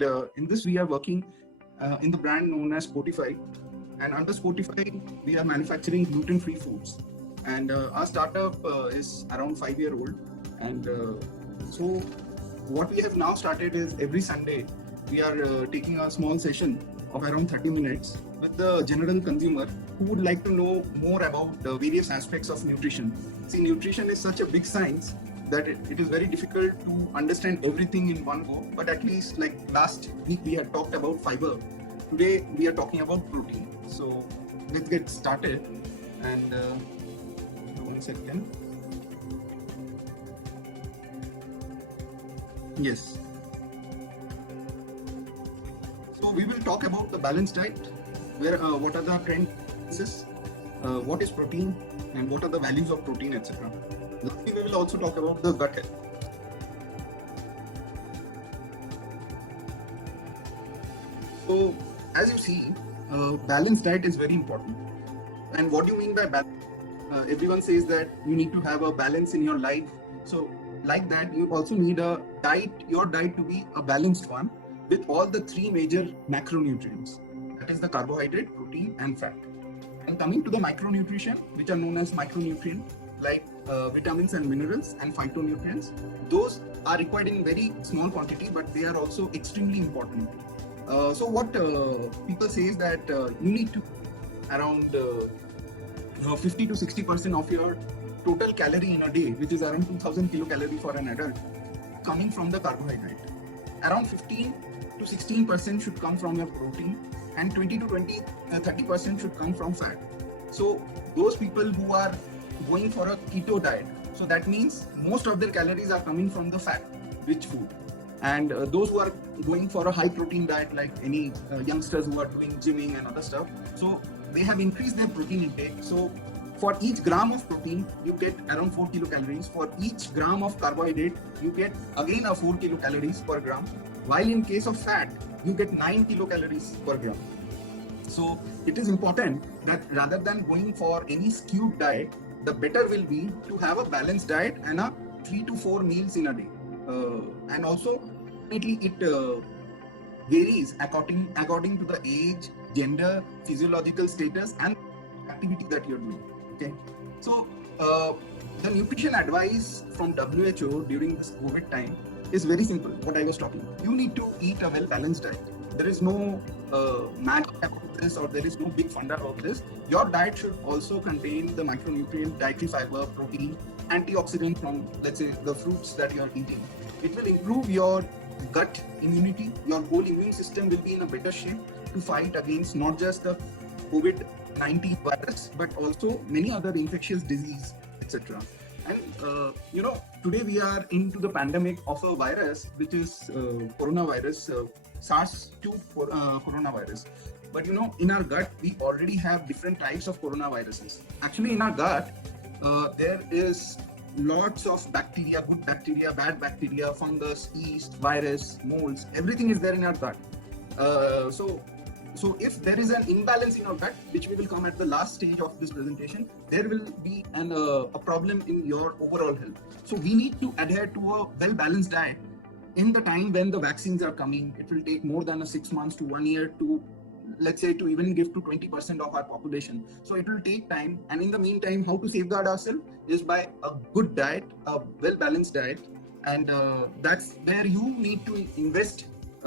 In this, we are working in the brand known as Spotify. And under Spotify, we are manufacturing gluten-free foods. And our startup is around 5 year old. And so, what we have now started is every Sunday, we are taking a small session of around 30 minutes with the general consumer who would like to know more about the various aspects of nutrition. See, nutrition is such a big science that it is very difficult to understand everything in one go. But at least, like last week, we had talked about fiber. Today, we are talking about protein. So let's get started. And 1 second. Yes. So we will talk about the balanced diet, where what are the trends, what is protein, and what are the values of protein, etc. Lastly, we will also talk about the gut health. So, as you see, balanced diet is very important. And what do you mean by balance? Everyone says that you need to have a balance in your life. So, like that, you also need a diet, your diet to be a balanced one with all the three major macronutrients. That is the carbohydrate, protein, and fat. And coming to the micronutrition, which are known as micronutrient, like vitamins and minerals and phytonutrients, those are required in very small quantity, but they are also extremely important. So what people say is that you need to around 50 to 60% of your total calorie in a day, which is around 2000 kilocalorie for an adult, coming from the carbohydrate. Around 15 to 16% should come from your protein, and 20 to 30% should come from fat. So those people who are going for a keto diet, so that means most of their calories are coming from the fat rich food. And those who are going for a high protein diet, like any youngsters who are doing gymming and other stuff, so they have increased their protein intake. So for each gram of protein, you get around 4 kilocalories. For each gram of carbohydrate, you get again a 4 kilocalories per gram. While in case of fat, you get 9 kilocalories per gram. So it is important that rather than going for any skewed diet, the better will be to have a balanced diet and a 3 to 4 meals in a day. And also, it varies according to the age, gender, physiological status, and activity that you're doing. Okay, so the nutrition advice from WHO during this COVID time is very simple. What I was talking, you need to eat a well-balanced diet. There is no magic about this, or there is no big funda about this. Your diet should also contain the micronutrient, dietary fiber, protein, antioxidant from, let's say, the fruits that you are eating. It will improve your gut immunity. Your whole immune system will be in a better shape to fight against not just the COVID-19 virus, but also many other infectious disease, etc. And today we are into the pandemic of a virus, which is coronavirus, SARS-2 coronavirus. But in our gut, we already have different types of coronaviruses. Actually, in our gut, there is lots of bacteria, good bacteria, bad bacteria, fungus, yeast, virus, molds, everything is there in our gut. So if there is an imbalance in our gut, which we will come at the last stage of this presentation, there will be a problem in your overall health. So we need to adhere to a well-balanced diet. In the time when the vaccines are coming, it will take more than 6 months to 1 year to, let's say, to even give to 20% of our population. So it will take time. And in the meantime, how to safeguard ourselves is by a good diet, a well-balanced diet. And that's where you need to invest